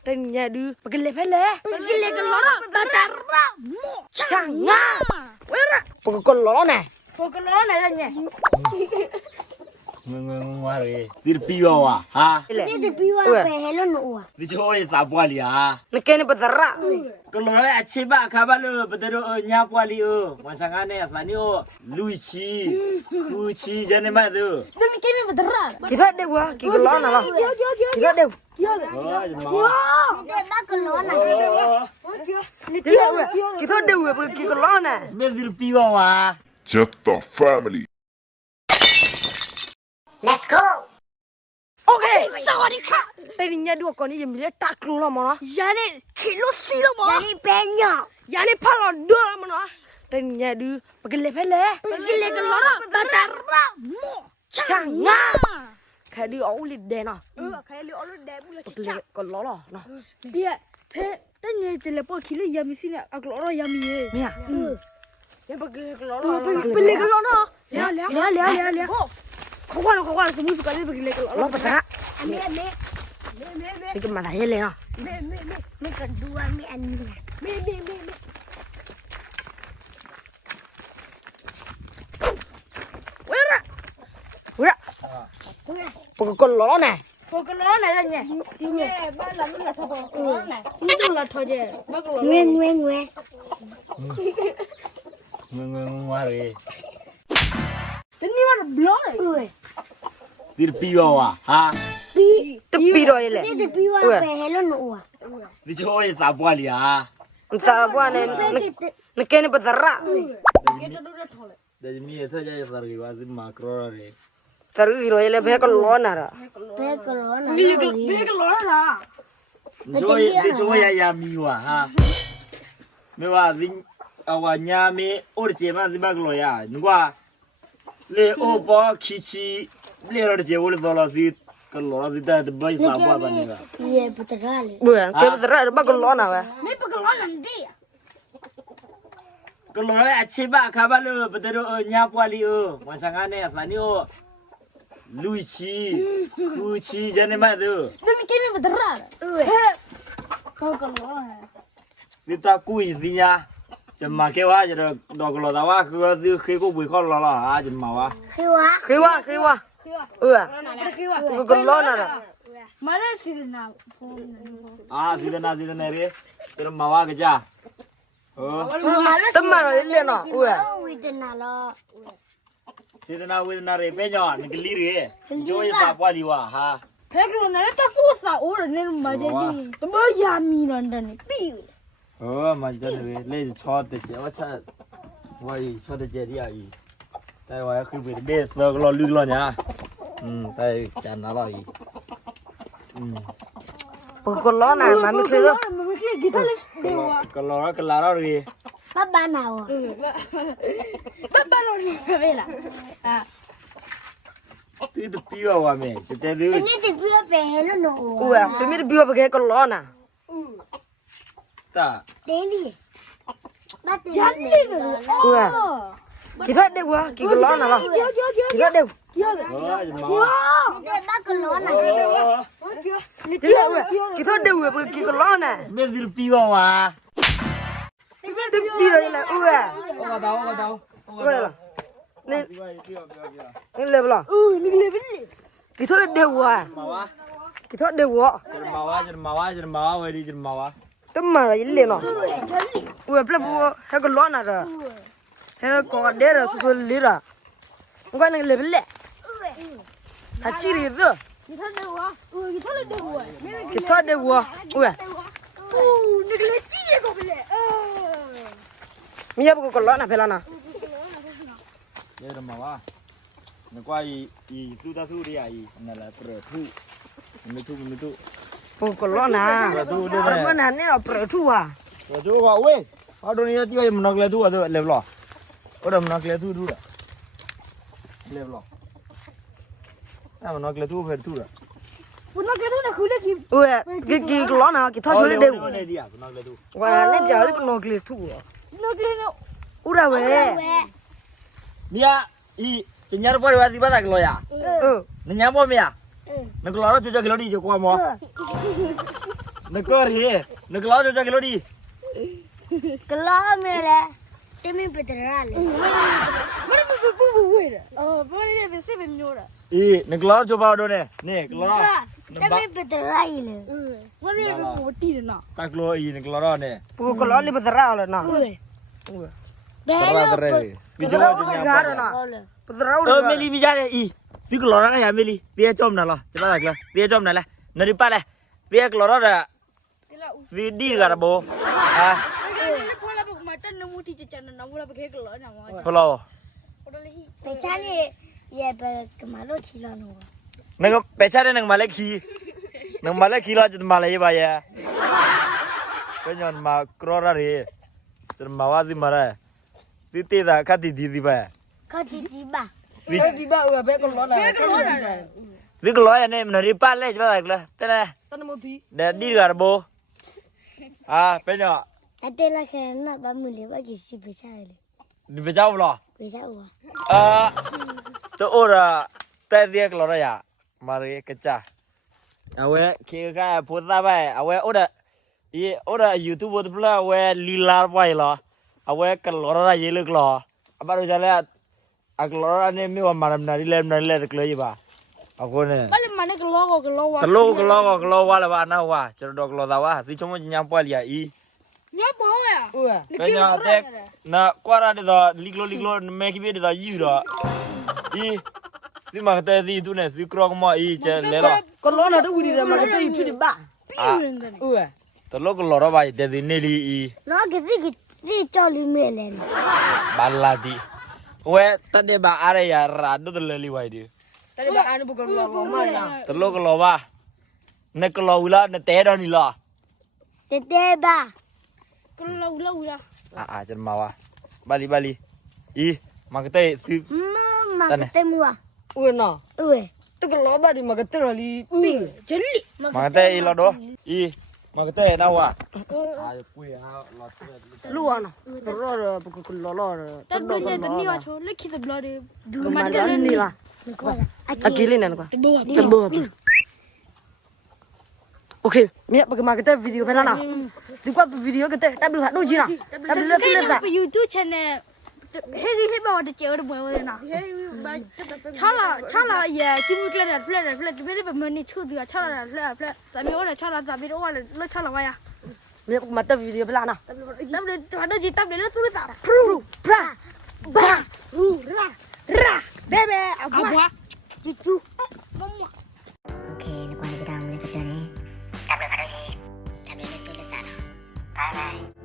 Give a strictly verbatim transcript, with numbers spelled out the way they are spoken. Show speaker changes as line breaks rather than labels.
Tanya du, pakai level eh? Pakai level lora, batara, mo, changa. Wera, pakai kolor ne? Pakai kolor ne tanya.
Ngare, dirpiwa wa, ha?
Ni dirpiwa pe hello no wa.
Dijoy tabwali ha.
Nekene batara.
Kalau le aciba kabalo betero nyapwali o, masangane afani o, luichi, luichi jane ma tu.
Ni kene batara.
Kita deh gua, kita kolor na lah. Kita deh.
Oh, jemaah.
Ni ba kolor na.
Tidak gua, kita deh gua pakai kita kolor na.
Me dirpiwa wa.
Just the family.
Let's go.
Okay, sawadika. Tanya du kau ni jemile taklu lah mana? Yani kilo silo mana?
Jadi penya.
Yani palon dua mana? Tanya du pakai level eh? Pakai level lora, batara, mo, changa. Kali awal deh na.
Kaya li olu de bula
Pakai kolor lah, nah.
Dia pe tanya jele po kilo yami sini agloro yami ye.
Mia. Yang pakai kolor.
Beli kolor no.
Ya, ya, ya, ya, ya. Kau kan, kau kan semua suka dia pakai level lora batara.
Me me.
Ini mana ya le na?
Me me me. Me kedua me ani. Me me me me.
Wera. Wera. Pakai kolor ne?
Pakai kolor na tanya. Ni ba la ni la thoko kolor na. Ni tu la thoje. Ba kolor. Ngwe ngwe ngwe.
Ngare,
Ni ba blor. Ui.
dirpiwa wa, ha?
Tepi doa le.
Ni dirpiwa pe hello no wa.
Dijoy tabwali ha.
Entah apa ne, nekene batara.
Dari mi esa jaya sargi wa din makro re.
Taruh kilo le pakai kolor na ra.
Pe kolor na.
Pakai kolor na.
Joy, dijoy ya ya mi wa ha. Me wa din awanya me orje ma din baglo ya. Ngwa le obo kichi le ro je wol dola si kolor si da de bai sa ba ba ni ga.
Ye batara le.
Bukan, kayak batara pakai kolor na wa.
Me pa kolor na ndi.
Kolor le aciba kabalo betero nyapwali o, masangane afani o, luichi, luichi jane ma tu.
Ni kene batara. Ui. Pa kolor na.
Kita kui dinya. Cuma kewa jadi doglo tawa kewa tu keku bui kau lala aja mawa.
Khiwa.
Kiwa, kiwa. Uya. Pakai kolor na ra.
Mana sih na.
Ah sida na sida na re, terus mawa kerja. Oh,
Temar le na. Uya.
Ui de na lo.
sida na wid na re penyo, negeli re. Joy apa liwa ha.
Pe kolor na ta fusa ora ne ma je ni. Tamo yami na ndani. Pi.
Oh macam re, le chod de je, macam, wah chod de je dia i. Tapi wah aku beri deh, segala lu lo nya. Hmm, tapi jangan lah i. Hmm.
Pakai kolor na, mami kira.
Mami kira kita le.
Kalau kalau orang kelar re.
Baba na wa. Baba lo ni vela. Ah.
Tu itu piwa wa me, jadi tu.
Ni de pia pe hello no wa.
Uya, pemir biwa pakai kolor na.
Tak.
Daily. Bate. Jalli na.
Uya. Kita deh gua, kita kolor na lah. Kita deh.
Oh, jemaah.
De ba kolor na.
Oh.
Tidak uya. Kita deh gua pakai kita kolor na.
Me dirpiwa wa.
Tepi doa le. Uya.
Oh, kau tahu, kau tahu.
Uya lah. Ni,
Piwa, piwa, piwa, piwa.
ni le belah.
Uh, ni le beli.
Kita deh gua.
Mawa.
Kita deh gua.
Jermawa, jermawa, jermawa, wadi jermawa.
Temar le na. Uya, pelak buat pakai kolor na ra. Pakai kau ada ra, susul lira. Enggak ni le beli. Haciri tu.
Kita de wa. Uh, kita le de wa.
Kita deh gua. Uya.
Uh, ni le ji ko beli.
Mia pakai kolor na pelana.
Jermawa. Nak kau i i tu tak tu dia i, nak lah perlu. Menutu menutu.
Pakai kolor na. Orang mana ni apa tu ah?
Tu kau weh. Aduh ni tiba yang menak letu ada level. Orang menak letu dulu. Level. Ah menak letu bertu dah.
Punak itu nak kulit ki.
Uya, kita kolor na. Kita sulit deh.
Ni dia menak letu.
Wah, ni jadi penuh keliru tu.
Nak kulit no.
Udah weh.
Dia i Cinyar po wadi ba tak lo ya?
Eh.
Nanya po ya? Nagklaro chucha kilo di ko mo. 那个是那个老就叫给老弟，
个老妹嘞，对面不得了嘞。
不是不不不不会的，哦，不是那边随便瞄的。
咦，那个老就把着呢，那个老，
对面不得了嘞。
嗯，我那个我弟的呢。
大个老咦，那个老呢，
不过老里不得了了呢。
对。
对。
得了得了，
不得了我就干着呢。不得了我就。
呃，美丽比家的咦，这个老人呀，美丽，别叫我们了，这把那个，别叫我们了，那里办嘞，别个老人的，别地个的不，啊，不老。
北家呢也不干嘛老提了呢？
那个白菜的那个马来西，那个马来西了就是马来一把呀，跟着马克拉的，这马娃子马来，弟弟的看弟弟的呗，
靠弟弟吧。
这地方我别个老的，别个老的。
这个老人呢，那里办嘞，就那个，对嘞，
真的没对。
那地个的不，啊，别讲，
哎，对了，看那把木里我给洗不下来了，
你别叫我了，
为啥我？
啊，这我的带这个老人呀，马来个家，啊喂，看看菩萨呗，啊喂，我的，咦，我的 YouTube 的不啦，喂，ลีลาไป了，啊喂，个老人也那个了，啊把这家嘞。啊，个老人呢，没话马上那里来那里来的可以吧？啊，我呢，
把你妈那个老个个老娃。
个老个老个老娃了吧？那娃，就是那个老大娃，是什么人家不理啊？咦，
你要不好呀？
喂，
别讲这那过来的到，里头里头没去别的到有的，咦，是嘛？在这都呢，是搞个嘛？咦，这来了。
个老的都屋里的嘛，这一出的吧。
啊，
喂，
这老个老大娃在这那里咦，
那个这个这家里面来了。
巴拉的，喂，他那把阿拉呀，拉都在那里玩的。
这里把俺不个老老嘛呀。
这老个老娃，那个老了，那带着你了。
对对吧？
个老老了。
啊啊，这嘛哇，巴里巴里，咦，嘛个带是，
妈妈对么啊？
喂喏，
喂，
这个老板的嘛个在那里病，真的。
嘛个带伊老多，咦，嘛个带那哇，啊，贵啊，老多。
路啊呢，个老的不个个老老的，
但关键的你要求，你看着不了的，
个嘛人你啦，
你过来，
啊，给你那个，
真不啊，
真不不。OK，明不个嘛个带 video 拍了呢，你挂 video 个带，但不还录起呢，但不是不是的
不。YouTube 前呢，黑的黑把我的脚都没有的呢。查了查了也就不来了，来了来了，这边那边门你抽的，查了来了来了，咱们我来查了，咱们的我来那查了哇呀。
明不个嘛带 video 拍了呢，
咱们反正就咱们那都是咋的？
噗啪啪
呜啦啦，拜拜，阿婆，
猪猪。
妈妈。
OK，你关注到我们的个段呢？W 卡东西，W 的都来咋了？拜拜。